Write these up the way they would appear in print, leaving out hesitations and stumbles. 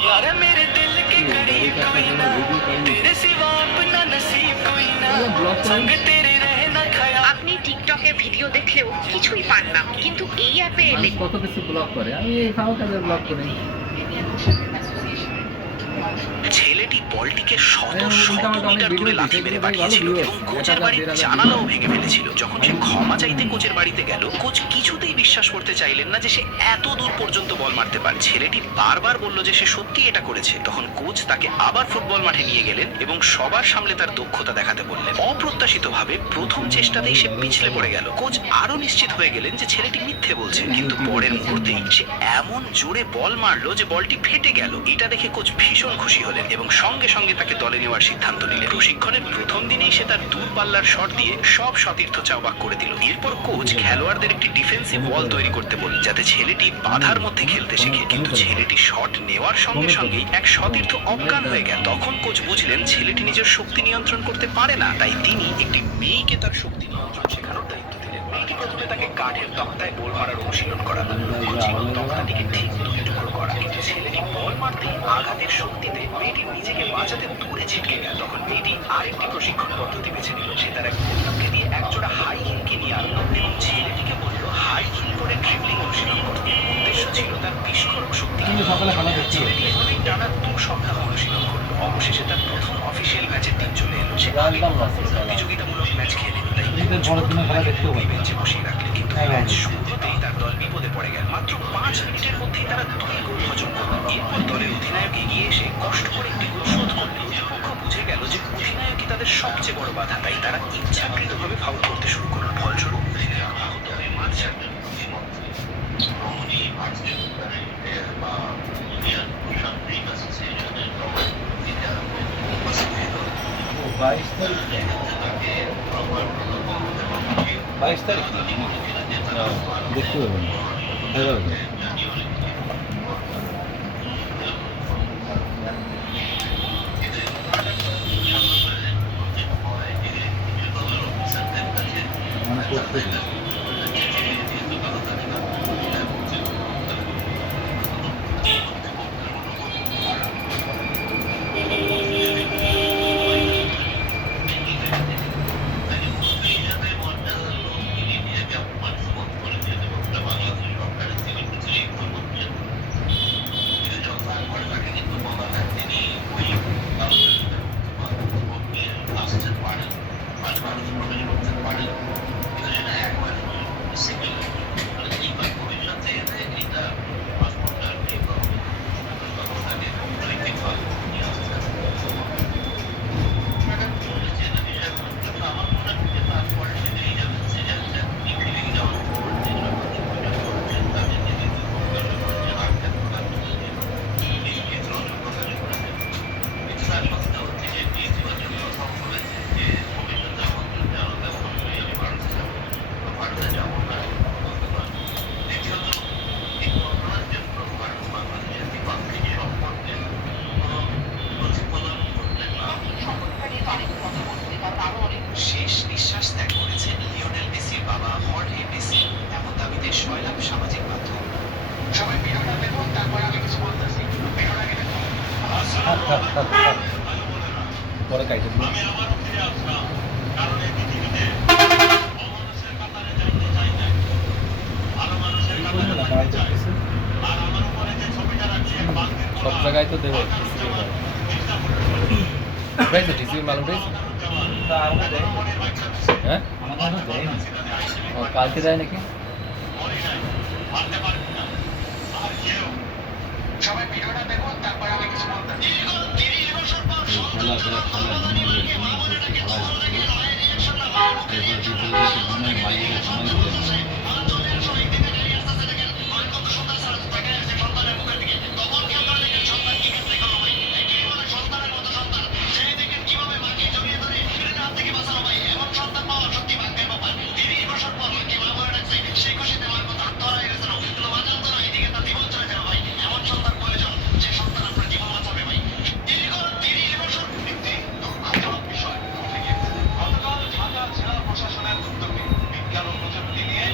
यार मेरे दिल के करीब कोई ना तेरे सिवा अपना नसीब कोई ना संग तेरे रहना ख्याल। আপনি টিকটকে ভিডিও দেখলেও কিছুই পান না, কিন্তু এই অ্যাপে এলে কত কিছু ব্লগ করে, আমি এই ফাও কাজের ব্লগ করি। ছেলেটি বলটিকে শত শত মিটার দূরে লাথি মেরে পাঠিয়েছিল এবং কোচের বাড়ির জানালাও ভেঙে ফেলেছিল। যখন সে ক্ষমা চাইতে কোচের বাড়িতে গেল, কোচ কিছুতেই বিশ্বাস করতে চাইলেন না যে সে এত দূর পর্যন্ত বল মারতে পারে। ছেলেটি বারবার বলল যে সে সত্যি এটা করেছে। তখন কোচ তাকে আবার ফুটবল মাঠে নিয়ে গেলেন এবং সবার সামনে তার দক্ষতা দেখাতে বললেন। অপ্রত্যাশিতভাবে প্রথম চেষ্টাতেই সে পিছলে পড়ে গেল। কোচ আরো নিশ্চিত হয়ে গেলেন যে ছেলেটি মিথ্যে বলছে, কিন্তু পরের মুহূর্তেই সে এমন জোরে বল মারলো যে বলটি ফেটে গেল। এটা দেখে কোচ ভীষণ খুশি হলেন এবং সঙ্গে সঙ্গে তাকে দলে নেওয়ার সিদ্ধান্ত নিলেন। প্রশিক্ষণের প্রথম দিনেই সে তার দূরপাল্লার শট দিয়ে সব সতীর্থ চাওবাক করে দিল। এরপর কোচ খেলোয়াড়দের একটি ডিফেন্সিভ ওয়াল তৈরি করতে বললেন যাতে ছেলেটি বাধার মধ্যে খেলতে শেখে। কিন্তু ছেলেটি শট নেওয়ার সঙ্গে সঙ্গেই এক সতীর্থ অজ্ঞান হয়ে গেল। তখন কোচ বুঝলেন ছেলেটি নিজের শক্তি নিয়ন্ত্রণ করতে পারে না, তাই তিনি একটি মেয়েকে তার শক্তি নিয়ন্ত্রণ শেখানোর দায়িত্ব দিলেন। মেয়েটি প্রথমে তাকে কাঠের তক্তায় বল মারার অনুশীলন করালো। তক্তাটিকে ঠিক দুই টুকরো করা, কিন্তু ছেলেটি বল মারতেই আঘাতের শক্তিতে মেয়েটি নিজেকে বাঁচাতে দূরে ছিটকে গেল। তখন মেয়েটি আরেকটি প্রশিক্ষণ পদ্ধতি বেছে নিল। সে তার এক বন্ধুকে দিয়ে একজোড়া হাই হিল কিনে আনলো এবং ছেলেটিকে বলল হাই হিল করে ড্রিবলিং অনুশীলন করতে। উদ্দেশ্য ছিল তার বিস্ফোরক শক্তি। ছেলেটি এভাবেই টানা 2 সপ্তাহ অনুশীলন করলো। অবশেষে তার প্রথম অফিসিয়াল ম্যাচের দিন চলে এলো। সে প্রতিযোগিতামূলক ম্যাচ খেলে বেঞ্চে বসিয়ে রাখলেন, কিন্তু ম্যাচ শুরু হতেই তার দল বিপদে পড়ে গেল। মাত্র 5 মিনিটের মধ্যেই তারা 2 গোল হজম করল। এরপর দলের অধিনায়ক এগিয়ে এসে কষ্ট করে একটি গোল শোধ করলেন। প্রতিপক্ষ বুঝে গেল যে অধিনায়কই তাদের সবচেয়ে বড় বাধা, তাই তারা ইচ্ছাকৃতভাবে ফাউল করতে শুরু করল। ফলস্বরূপ অধিনায়ক আহত হয়ে মাঠ ছাড়লেন। বাইশ তারিখ দেখতে পাবেন। মানে করতে শেষ নিঃশ্বাস ত্যাগ করেছেন লিওনেল মেসির বাবা হর্হে মেসি, এমন দাবিতে সয়লাব সামাজিক মাধ্যম। সবাই ভিডিওটা দেখুন, তারপর আমি কিছু বলতেছি। ভিডিওটা কেটে পরে কাইটে দিন। সব জায়গায় তো দেবে পেয়েছে, টিসিবি মালুম পেয়েছে। হ্যাঁ কালকে যায় নাকি? সবাই ভিডিওটা দেখুন, তারপর আমি কিছু বলতেছি। গতকাল ঢাকা জেলা প্রশাসনের উদ্যোগে বিজ্ঞান ও প্রযুক্তি নিয়ে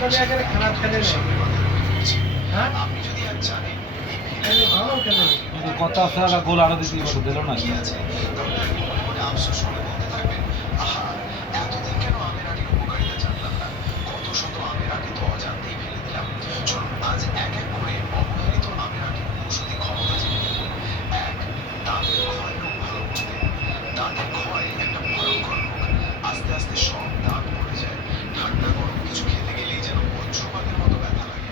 খারাপ খেলে নেই। সঙ্গে কথা বলে ফিরছি। হ্যাঁ? আপনি যদি আজ জানেন এই খেলে ভালো খেলে নেই। কিন্তু কত আপনারা গোল আরো দিতে পারো দিল না কি আছে তাহলে আপনি মনে মনে আফসোস করে বলতে থাকবেন, আহা এতদিন কেন আমের আটির উপকারিতা জানলাম না, কত শত আমের আটি তো অজান্তেই ফেলে দিলাম। চলুন আজ এক এক করে অবহেলিত আমের আটির ঔষধি ক্ষমতা জেনে নেব। এক, দাঁতের ক্ষয় রোগ ভালো করতে। দাঁতের ক্ষয় একটা ভয়ঙ্কর রোগ, আস্তে আস্তে সব দাঁত পড়ে যায়। ঠান্ডা গরম কিছু খেতে গেলেই যেন বজ্রপাতের মতো ব্যথা লাগে।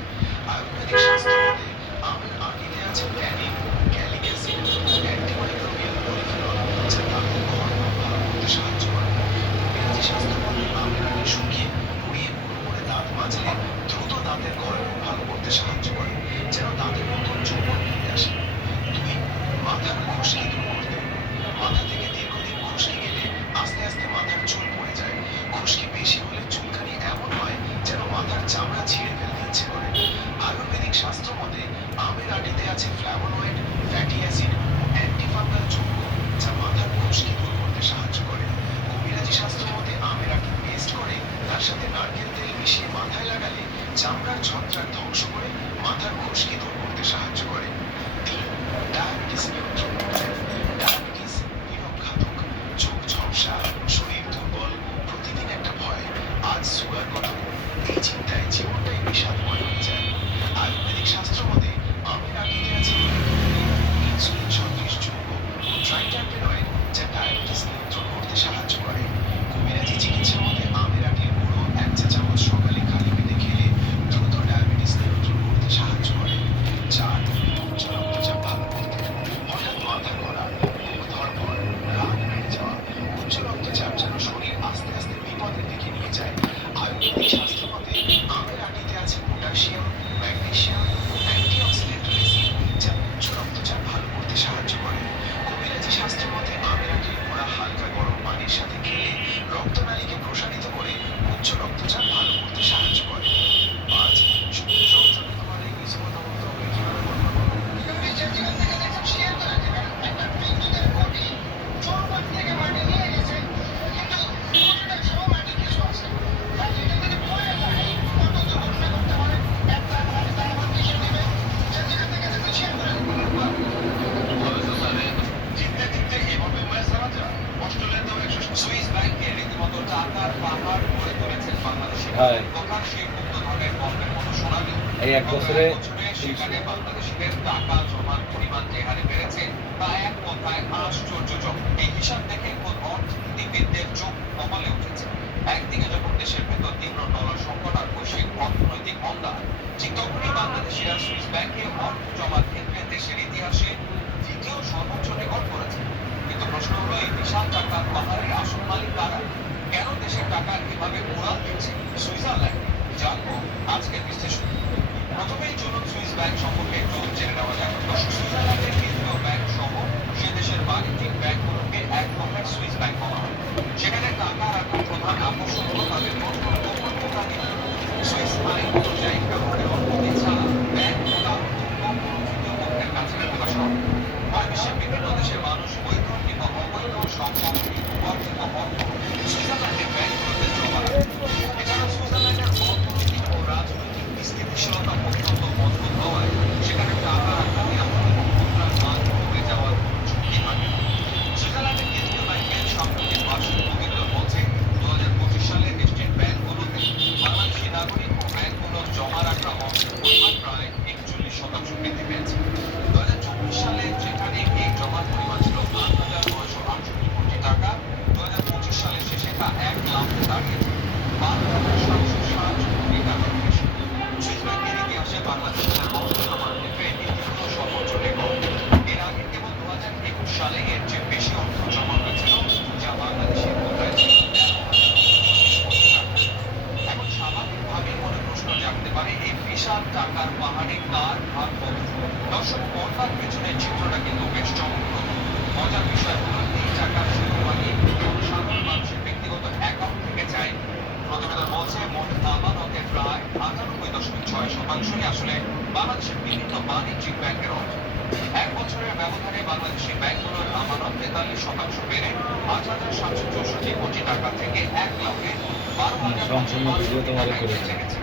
আয়ুর্বেদিক শাস্ত্র মতে আমের আটিতে আছে tannin, gallic acid, antimicrobial polyphenol, যা দাঁতের ক্ষয় রোগ ভালো করতে সাহায্য করে। কবিরাজি শাস্ত্র মতে আমের আটি শুকিয়ে পুড়িয়ে গুঁড়ো করে দাঁত মাজলে দ্রুত দাঁতের ক্ষয় রোগ ভালো করতে সাহায্য করে, যেন দাঁতের নতুন যৌবন ফিরে আসে। দুই, মাথার খুশকি দূর করতে। মাথা থেকে দীর্ঘদিন খুশকি গেলে আস্তে আস্তে মাথার চুল পড়ে যায়। খুশকি বেশি হলে চুলকানি এমন হয় যেন মাথার চামড়া ছিঁড়ে ফেলতে ইচ্ছে করে। আয়ুর্বেদিক শাস্ত্র মতে আমের আটিতে আছে ফ্ল্যাভোনয়েড, ফ্যাটি অ্যাসিড ও অ্যান্টিফাঙ্গাল যৌগ, যা মাথার খুশকি দূর করতে সাহায্য করে। কবিরাজি শাস্ত্র মতে আমের আটি পেস্ট করে তার সাথে নারকেল তেল মিশিয়ে মাথায় লাগালে চামড়ার ছত্রাক ধ্বংস করে মাথার খুশকি দূর করতে সাহায্য করে। তিন, ডায়াবেটিস নিয়ন্ত্রণ করতে। ডায়াবেটিস নীরব ঘাতক, চোখ ঝলসা, শরীর দুর্বল, প্রতিদিন একটা ভয়, আজ সুগার কত, এই চিন্তায় জীবনটাই বিষাদময় হয়ে যায়। আয়ুর্বেদিক শাস্ত্র মতে আমের আটিতে আছে ইনসুলিন সদৃশ যৌগ ও ট্রাইটারপেনয়েড, যা ডায়াবেটিস নিয়ন্ত্রণ করতে সাহায্য করে। কবিরাজি চিকিৎসার মতে আমের আটির গুঁড়ো 1 চা চামচ সকালে খালি পেটে খেলে দ্রুত ডায়াবেটিস নিয়ন্ত্রণ করতে সাহায্য করে। চার, উচ্চ রক্তচাপ ভালো করতে। হঠাৎ মাথা ঘোরা, বুক ধড়ফড়, রাগ বেড়ে যাওয়া, উচ্চ রক্তচাপ যেন শরীর আস্তে আস্তে বিপদের দিকে নিয়ে যায়। আয়ুর্বেদিক শাস্ত্র মতে আমের আটিতে আছে পটাশিয়াম, ম্যাগনেসিয়াম ও অ্যান্টিঅক্সিডেন্ট রেসিন, যা উচ্চ রক্তচাপ ভালো করতে সাহায্য করে। কবিরাজি শাস্ত্র মতে আমের আটির গুঁড়া হালকা গরম পানির সাথে খেলে রক্তনালীকে প্রসারিত করে উচ্চ রক্তচাপ ভালো করতে সাহায্য করে। পাঁচ, শরীর চঞ্চলে তোমার এই নিষ্পত্ত মুক্ত হয়ে কিভাবে করবো? জিততে জিততে এভাবে ম্যাচ হারা যায়, অস্ট্রেলিয়াতেও 100। সুইস ব্যাংকে রীতিমতো টাকার পাহাড় গড়ে তুলেছেন বাংলাদেশি। হ্যাঁ। কথা সেই মুক্ত ধনের গল্পের মতো শোনালেও এই এক বছরে সেখানে বাংলাদেশিদের টাকা জমার পরিমাণ যে হারে বেড়েছে তা এক কথায় আশ্চর্যজনক। এই হিসাব দেখে কোন অর্থনীতিবিদদের চোখ কপালে উঠেছে। একদিকে যখন দেশের ভেতর তীব্র ডলার সংকট আর বৈশ্বিক অর্থনৈতিক মন্দা, ঠিক তখনই বাংলাদেশিরা সুইস ব্যাংকে অর্থ জমার ক্ষেত্রে দেশের ইতিহাসে দ্বিতীয় সর্বোচ্চ রেকর্ড করেছে। কিন্তু প্রশ্ন হলো এই বিশাল টাকার পাহাড়ের আসল মালিক কারা? কেন দেশের টাকা এভাবে উড়াল দিচ্ছে সুইজারল্যান্ড? জানবো আজকের বিশ্লেষণ। প্রথমেই চলুন সুইস ব্যাংক সম্পর্কে একটু জেনে নেওয়া যাক। সুইজারল্যান্ডের কেন্দ্রীয় ব্যাংক সহ সে দেশের বাণিজ্যিক ব্যাংকগুলোকে এক প্রকার সুইস ব্যাংক বলা হয়। সেখানে টাকা রাখার প্রধান আকর্ষণ হলো তাদের কঠোর গোপনীয়তা নীতি। সুইস আইন অনুযায়ী গ্রাহকের অনুমতি ছাড়া ব্যাংক কারো তথ্য কোনো তৃতীয় পক্ষের কাছে প্রকাশ করে। আর বিশ্বের বিভিন্ন দেশের মানুষ বৈধ কিংবা অবৈধ সম্পত্তি উপার্জিত অর্থ সুইজারল্যান্ডের ব্যাংকগুলোতে জমা রাখে। এছাড়া সুইজারল্যান্ডের অর্থনৈতিক ও রাজনৈতিক স্থিতিশীলতা অত্যন্ত মজবুত হওয়ায় সেখানে টাকা রাখা নিরাপদ এবং মুদ্রার মান কমে যাওয়ার ঝুঁকি থাকে না। সুইজারল্যান্ডের কেন্দ্রীয় ব্যাংকের সাম্প্রতিক বার্ষিক প্রতিবেদন বলছে 2025 সালে দেশটির ব্যাংকগুলোতে বাংলাদেশি নাগরিক ও ব্যাংকগুলোর জমা রাখা অর্থের পরিমাণ প্রায় 41% বৃদ্ধি পেয়েছে। 2024 সালে যেখানে এই জমার পরিমাণ ছিল 8,968 কোটি টাকা, 2025 সালের শেষে তা 1 লাখে দাঁড়িয়েছে 12,760 কোটি টাকার বেশি। সুইস ব্যাংকের ইতিহাসে বাংলাদেশের অর্থ জমার ক্ষেত্রে এটি দ্বিতীয় সর্বোচ্চ রেকর্ড। এর আগে কেবল 2021 সালে এর চেয়ে বেশি অর্থ জমা হয়েছিল, যা বাংলাদেশি মুদ্রায় ছিল 13,034 কোটি টাকা। এখন স্বাভাবিকভাবেই মনে প্রশ্ন জাগতে পারে এই বিশাল টাকার পাহাড়ে কার ভাগ কত? দর্শক, পর্দার পেছনের চিত্রটা কিন্তু বেশ চমকপ্রদ। মজার বিষয় হলো এই টাকার শিরোমানি কোনো সাধারণ মানুষের ব্যক্তিগত অ্যাকাউন্ট থেকে যায়। প্রতিবেদন বলছে মোট আমানতের প্রায় 98.6% আসলে বাংলাদেশের বিভিন্ন বাণিজ্যিক ব্যাংকের অর্থ। এক বছরের ব্যবধানে বাংলাদেশি ব্যাংকগুলোর আমানত 43% বেড়ে 8,764 কোটি টাকা থেকে 1,12,500 সম্পূর্ণ ভিডিও তোমাদের করে বেড়ে গেছে।